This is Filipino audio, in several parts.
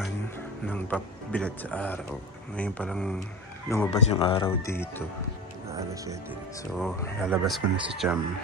1 ng pabilad sa araw. Ngayon palang lumabas yung araw dito. Alas 7. So, lalabas ko na si Cham.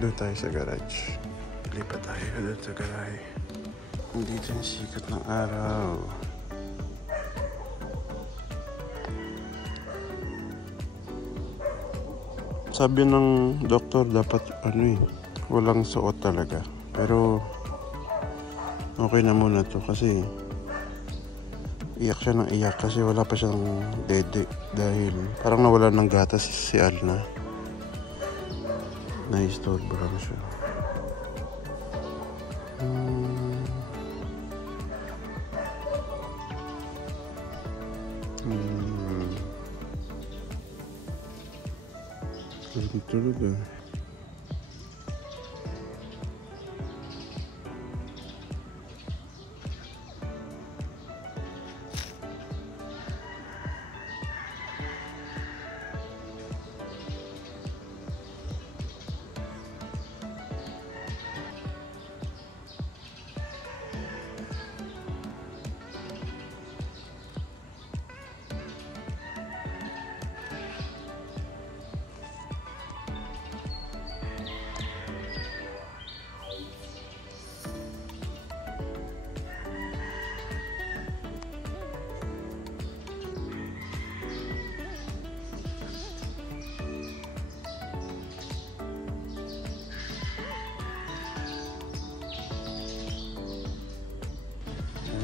Doon tayo sa garage. Lipat tayo doon sa garage. Dito yung sikat ng araw. Sabi ng doktor dapat walang suot talaga. Pero okay na muna to kasi iyak siya ng iyak kasi wala pa siyang dede dahil parang nawala ng gatas si Alna. Na-istorbo lang siya. Tulog ah.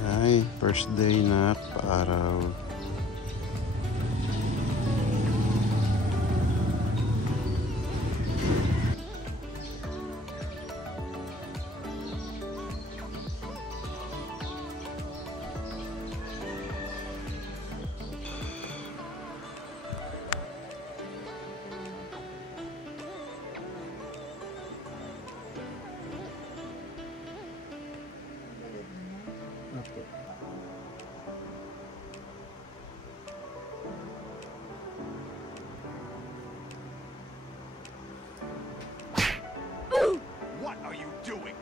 Ay, first day na araw. What are you doing?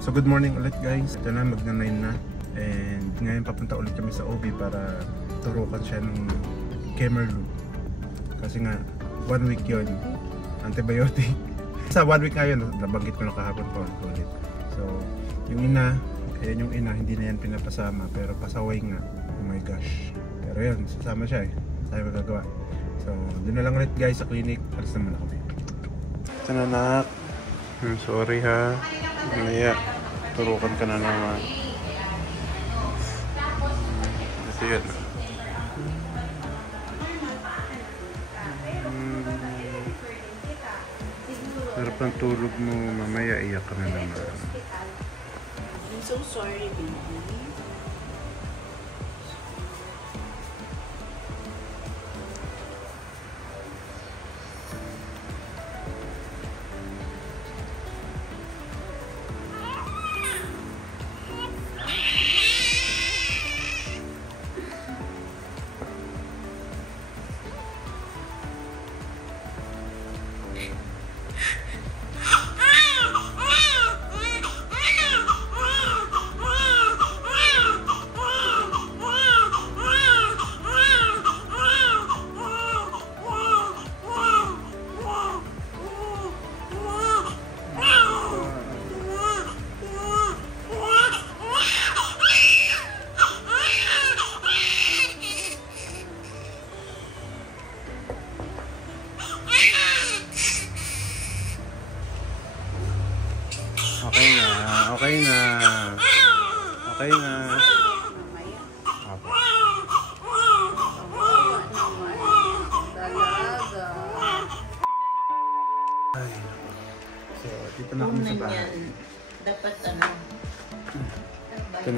So good morning ulit guys. Ito na, magna 9 na. And ngayon papunta ulit kami sa OB para turukan siya ng Kemerlu. Kasi nga 1 week yun, antibiotic. Sa 1 week ngayon, nabanggit ko na kahapon pa ulit. So yung ina, ayan yung ina, hindi na yan pinapasama pero pasaway nga. Oh my gosh. Pero yun, sasama siya eh. Tayo magagawa. So doon na lang ulit guys sa clinic. Alis naman ako. Ito na nak. Sorry ha. Mamaya, turukan ka na naman. Ito yan. Sarap ang tulog mo. Mamaya, iyak ka na naman. I'm so sorry, baby.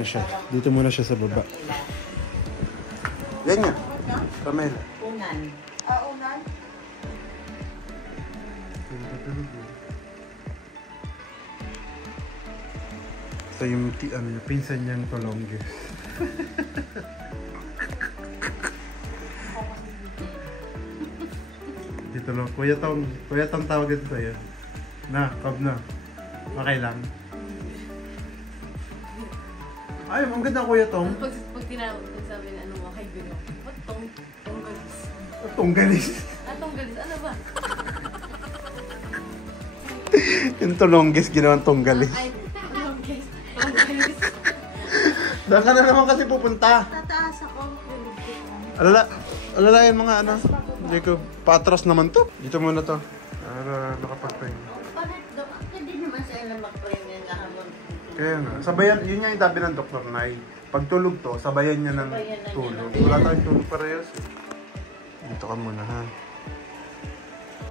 muna siya. Dito muna siya sa baba. Yan nga. Pamela. Unan. Unan? Ito yung pinsan niyang Tolongges. Dito lang. Kuya Tong tawag ito sa'yo. Na, kab na. Okay lang. Ay, ang ganda Kuya Tong. Pag tinawag ko sabi na ano mo, kay Bino, ba't tonggalis? Tonggalis. Tonggalis, ano ba? Yung Tolongges ginawang Tonggalis. Ay, tonggalis. Saan ka na naman kasi pupunta? Tataas ako. Alala yung mga ano. Hindi ko, patras naman to. Dito muna to. Para nakapagpahinga. Bakit daw? Hindi naman sila mag-premium na hamon. Kaya nga. Sabayan, yun nga yung tabi ng Dr. Nay. Pag tulog to, sabayan niya ng tulog. Wala tayong tulog parehas eh. Dito ka muna ha.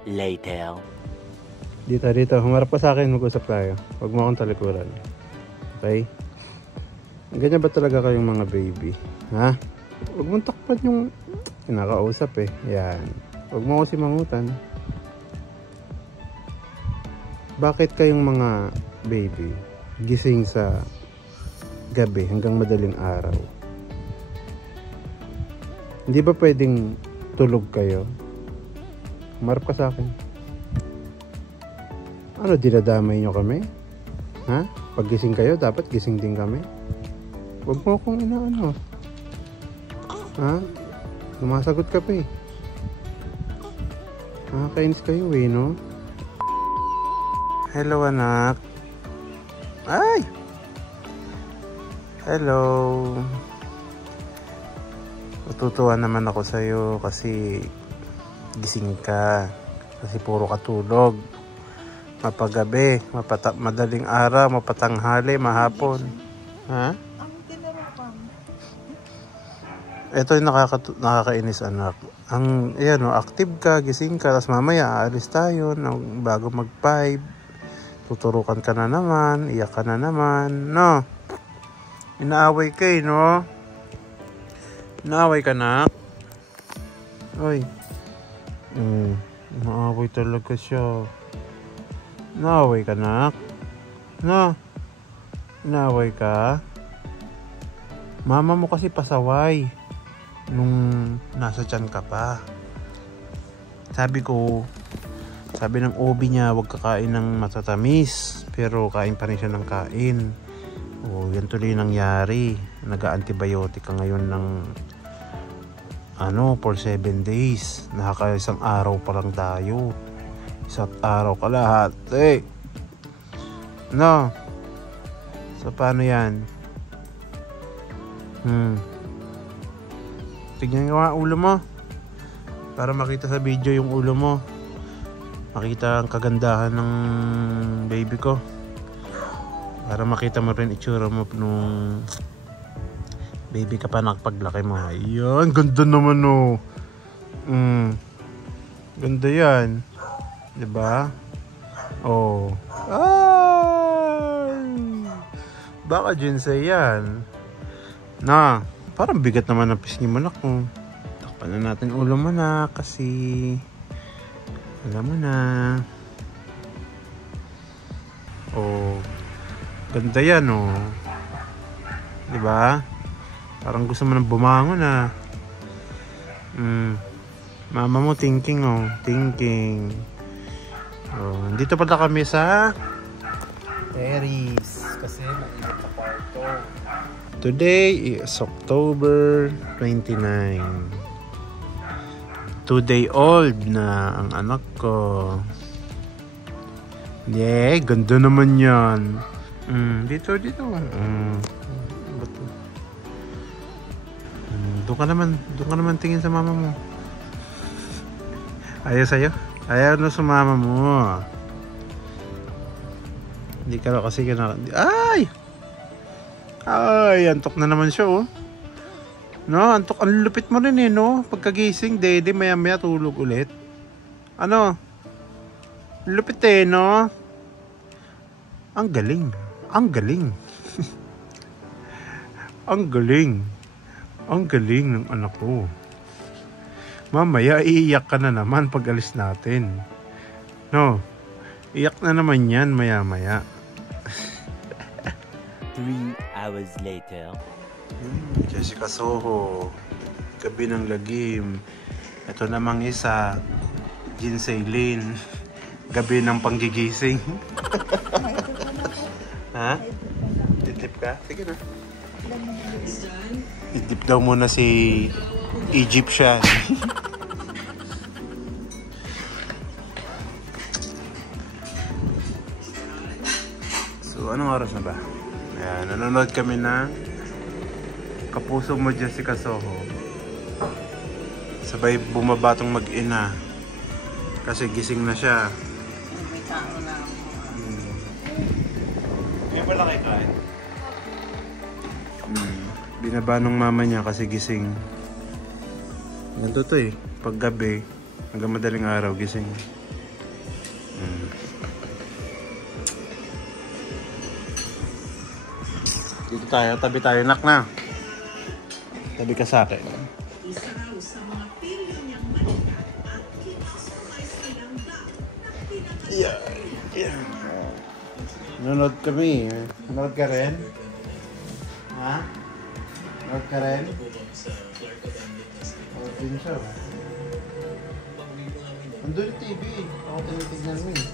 Later. Dito. Humarap ka sa akin, mag-usap tayo. Huwag mo akong talikuran. Okay? Ganyan ba talaga kayong mga baby? Ha? Huwag mong takpan yung kinakausap eh. Yan. Huwag mo ako simangutan. Bakit kayong mga baby gising sa gabi hanggang madaling araw? Hindi ba pwedeng tulog kayo? Humarap ka sa akin. Ano, dinadamay nyo kami? Ha? Pag gising kayo, dapat gising din kami? Huwag mo akong inaano. Ha? Lumasagot ka pa eh. Nakakainis kayo eh, no? Hello, anak. Ay! Hello. Natutuwa naman ako sa'yo kasi gising ka. Kasi puro katulog. Mapagabi, madaling araw, mapatanghali, mahapon. Ha? Ito yung nakakainis anak. Ang, ayan o, active ka, gising ka, tapos mamaya aalis tayo bago mag-5. Tuturukan ka na naman, iyak ka na naman, no? Inaaway ka eh, no? Inaaway ka na? Oy. Inaaway talaga siya. Inaaway ka na? No? Inaaway ka? Mama mo kasi pasaway nung nasa tiyan ka pa. Sabi ng OB niya, huwag kakain ng matatamis, pero kain pa rin siya ng kain. O, yan tuloy nangyari. Nag-antibiotic ka ngayon ng for 7 days. Nakaka-isang araw pa lang tayo. Isang araw ka lahat. No? So, paano yan? Tignan nga ulo mo para makita sa video yung ulo mo, makita ang kagandahan ng baby ko, para makita mo rin itsura mo nung baby ka pa nakapaglaki mo. Ayan, ganda naman oh. Ganda yan, diba? Oh, ay, baka Jinsei yan na. Parang bigat naman ang pisngi mo na kung takpan na natin ulo mo na kasi alam mo na. Oh, ganda yan oh. Diba? Parang gusto mo nang bumangon na. Mama mo thinking oh. Thinking. Oh, dito pala kami sa Paris kasi mainit sa kwarto. Today is October 29. 2-day-old na ang anak ko. Yeah, ganda naman yan. Dito. Doon ka naman tingin sa mama mo. Ayaw sa'yo? Ayaw na sa mama mo. Hindi ka kasi Ay, antok na naman siya oh. No, antok. Ang lupit mo rin eh, no? Pagkagising, dede, maya-maya tulog ulit. Ano? Lupit eh, no? Ang galing. Ang galing. Ang galing ng anak ko. Mamaya, iiyak ka na naman pag alis natin. No? Iyak na naman yan maya-maya. 3 hours later. Jessica Soho. Gabi ng lagim. Ito namang isa. Jinsei Lin. Gabi ng panggigising. Ha? Idlip ka? Sige na. Idlip daw muna si Egyptian. So, anong oras na ba? Ayan, nanonood kami ng Kapuso Mo Jessica Soho. Sabay bumabatong mag-ina. Kasi gising na siya. May tao na ako. Ngayon pala kayo kain? Binaba ng mama niya kasi gising. Ganito to eh. Pag gabi, hanggang madaling araw, gising. Dito tayo, tabi tayo. Nak na. Tabi ka sa akin. Yeah. Yeah. Nanonood kami. Nanonood ka rin? Ha? Nanonood ka rin? Nanonood din siya. Nandun yung TV. Ako tinitignan mo eh.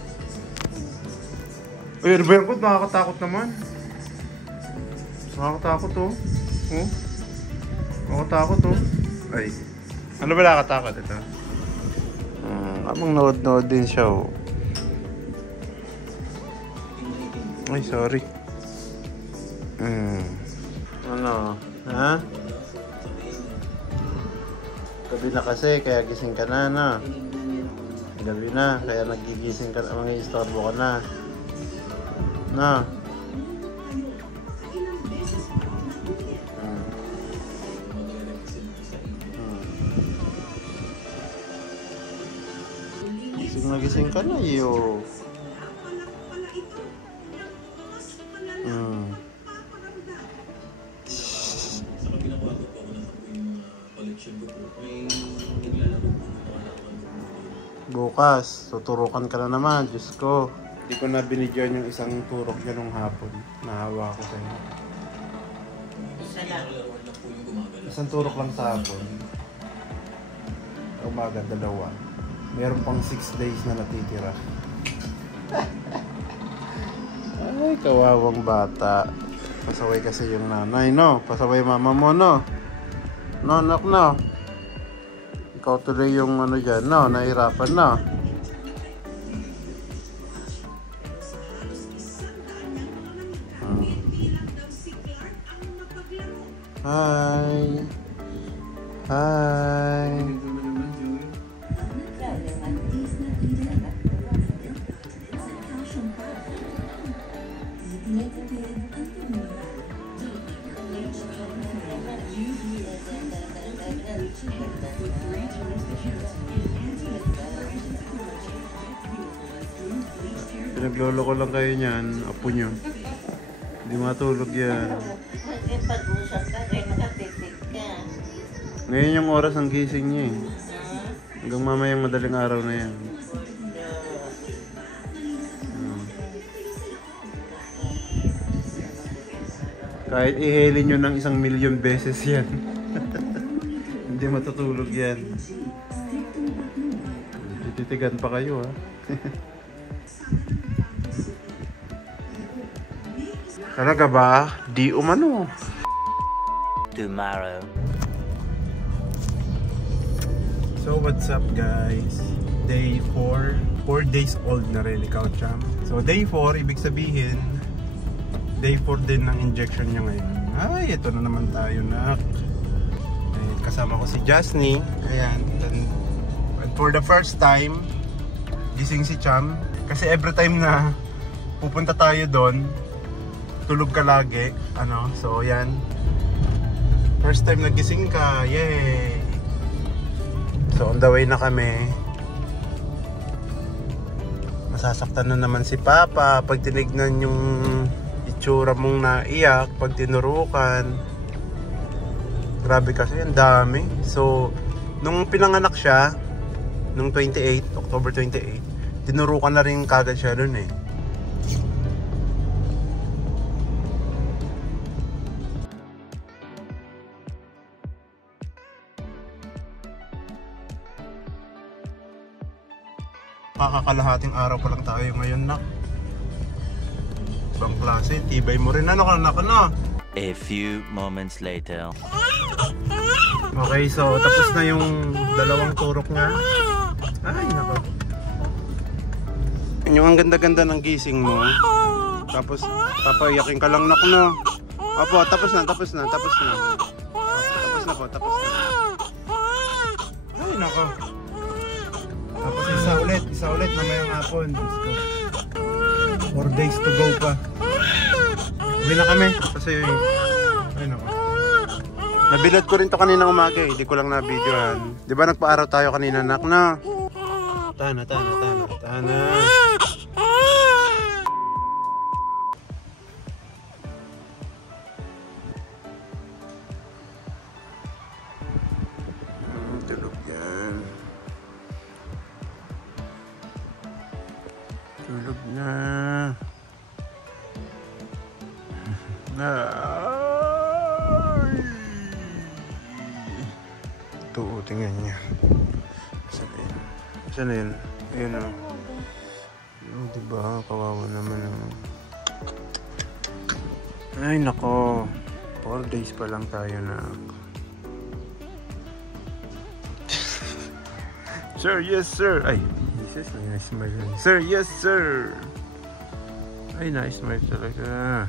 Uy, ano ba yan ko? Nakakatakot naman. Nakakatakot oh. Nakakatakot oh. Ay. Ano ba nakakatakot ito? Amang nood-nood din siya oh. Ay, sorry. Ano? Ha? Gabi na kasi, kaya gising ka na, na. Gabi na, kaya nagigising ka na, mga istorbo ka na. Na. Gising ka na, yo. Bukas, tuturukan ka na naman, Diyos ko. Hindi ko na binidyoan yung isang turok niya nung hapon. Nahawa ko sa'yo. Isa lang. Isang turok lang sa hapon. Umaga, 2. Meron pang 6 days na natitira. Ay, kawawang bata. Pasaway kasi yung nanay, no? Pasaway mama mo, no? No, anak, no? Ikaw tuloy yung ano dyan, no? Nahirapan, no? Hi! Hi! Pinaglolo ko lang kayo niyan, apo nyo. Hindi matulog yan. Pag-usap ka, kaya nakatitig ka. Ngayon yung oras ang gising niya eh. Hanggang mamayang madaling araw na yan. Kahit ihelin nyo ng 1,000,000 beses yan. Hindi matutulog yan. Tititigan pa kayo ha. Talaga ba? Di umano. Tomorrow. So what's up guys? Day 4. 4 days old na rin ikaw, Cham. So day 4, ibig sabihin day 4 din ng injection niya ngayon. Ay, ito na naman tayo na. Kasama ko si Jasny. Ayan. And for the first time, gising si Cham. Kasi every time na pupunta tayo doon, tulog ka lagi. Ano? So, ayan. First time nagising ka. Yay! So, on the way na kami. Masasaktan na naman si Papa pag tinignan yung itsura mong naiyak, pag tinurukan. Grabe kasi, ang dami. So, nung pinanganak siya, nung October 28, tinurukan na rin kagad siya nun eh. Kakakalahating araw pa lang tayo ngayon, nak. Ibang klase, tibay mo rin. Ano ka, nak, ano? A few moments later. Okay, so tapos na yung dalawang turok niya. Ay, nako. Yung ang ganda-ganda ng gising mo. Tapos, papayakin ka lang, nak, no? Opo, tapos na. Tapos na po, tapos na. Ay, nako. Tapos isa ulit mamayang hapon. Let's go. 4 days to go pa. Uwi na kami kasi ay nako. Nabilad ko rin to kanina umaga eh. Hindi ko lang na-videohan. Di ba nagpa-araw tayo kanina, nak, na? Tana. Tulog yan. Tulog na. Ito, tingnan niya. Saan na yun? Ayun o. Oh, diba? Kawawa naman o. Ay, nako. 4 days pa lang tayo na. Sir, yes sir. Ay, Jesus, na-smile na. Sir, yes sir. Ay, na-smile talaga.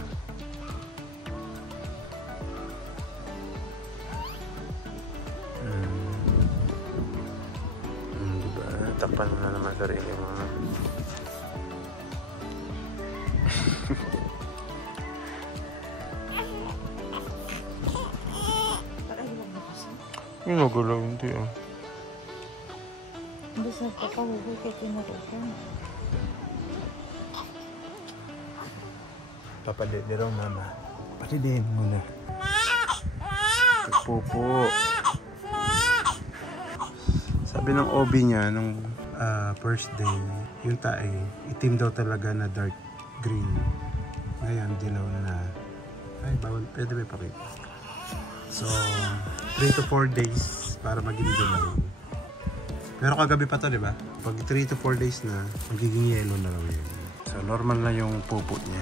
Diba? Takpan mo na naman sarili mo. Yung nagulaw, hindi ah. Hindi sa papahuhul kay tinarukan. Papadede raw, mama. Papadede muna. Pupo. Sabi ng OB niya nung first day, yung tae, itim daw talaga na dark green. Ngayon, dilaw na. Ay, bawal. Pwede ba ipakita? So, 3 to 4 days para maging dilaw. Pero kagabi pa to, di ba? Pag 3 to 4 days na, magiging yellow na raw yun. So, normal na yung pupo niya.